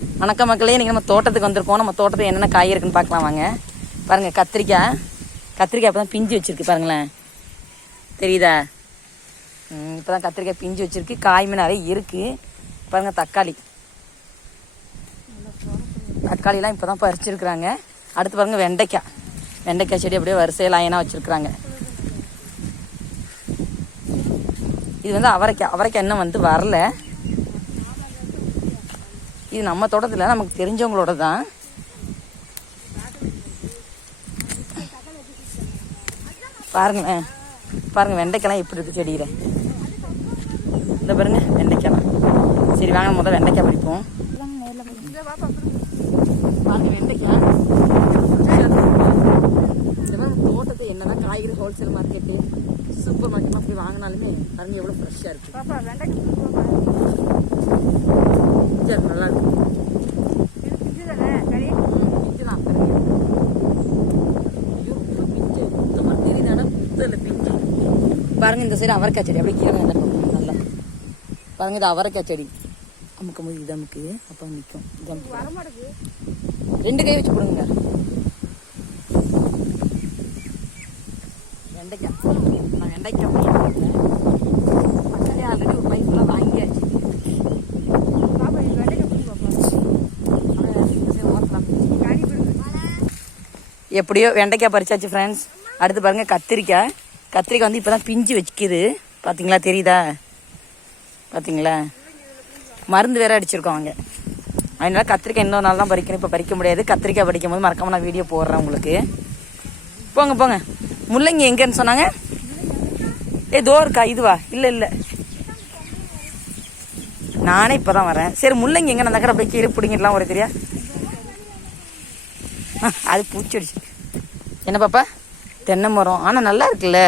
வணக்கம் மக்களே இன்றைக்கி நம்ம தோட்டத்துக்கு வந்திருக்கோம். நம்ம தோட்டத்தில் என்னென்ன காய் இருக்குன்னு பார்க்கலாம் வாங்க. பாருங்கள் கத்திரிக்காய். கத்திரிக்காய் இப்போ தான் பிஞ்சு வச்சிருக்கு பாருங்களேன். தெரியுதா? இப்போ தான் கத்திரிக்காய் பிஞ்சு வச்சுருக்கு. காயுமே நிறைய இருக்குது பாருங்கள் தக்காளி. தக்காளிலாம் இப்போ தான் பறிச்சிருக்கிறாங்க. அடுத்து பாருங்கள் வெண்டைக்காய். வெண்டைக்காய் செடி அப்படியே வரிசையில் லைனாக வச்சுருக்குறாங்க. இது வந்து அவரைக்காய். அவரைக்காய் இன்னும் வந்து வரல. இது நம்ம தோட்டத்தில் நமக்கு தெரிஞ்சவங்களோட தான் பாருங்களேன். பாருங்க வெண்டைக்காய்லாம் எப்படி இருக்கு செடியில். இந்த பாருங்க வெண்டைக்காய். சரி வாங்க முதல்ல வெண்டைக்காய் படிப்போம் பாருங்க வெண்டைக்காய். இதெல்லாம் தோட்டத்தை என்னதான் காய்கறி ஹோல்சேல் மார்க்கெட்டு சூப்பர் மார்க்கெட்லாம் போய் வாங்கினாலுமே பாருங்க எவ்வளோ ஃப்ரெஷ்ஷாக இருக்கு. பாப்பா வெண்டைக்காய் நல்லா இருக்கும் பாருங்க இந்த சைடு அவரைக்காய் செடி. அப்படியே கீழே வேண்டாம் நல்லா. பாருங்க இது அவரைக்காய் செடி. அமுக்கும் போது இது அமுக்கு. அப்போ நிற்கும் இது அமுக்கு. ரெண்டு கை வச்சு கொடுங்க வெண்டைக்காய். நான் வெண்டைக்காய் எப்படியோ வெண்டைக்காய் பறிச்சாச்சு ஃப்ரெண்ட்ஸ் அடுத்து பாருங்கள் கத்திரிக்காய். கத்திரிக்காய் வந்து இப்போ தான் பிஞ்சு வச்சுக்குது. பார்த்தீங்களா தெரியுதா? பார்த்தீங்களா மருந்து வேற அடிச்சிருக்கோம் அங்கே. அதனால கத்திரிக்காய் இன்னொரு நாள் தான் பறிக்கணும். இப்போ பறிக்க முடியாது. கத்திரிக்காய் பறிக்கும் போது மறக்காம நான் வீடியோ போடுறேன் உங்களுக்கு. போங்க போங்க. முள்ளங்கி எங்கேன்னு சொன்னாங்க? ஏ தோ இருக்கா? இதுவா? இல்லை இல்லை. நானே இப்போ தான் வரேன். சரி முள்ளங்கி எங்கே நான் போய் கீழே பிடிங்கிடலாம் ஒரு தெரியா? ஆ, அது பூச்சி அடிச்சு. என்ன பாப்பா? தென்னை மரம். ஆனால் நல்லா இருக்குல்ல?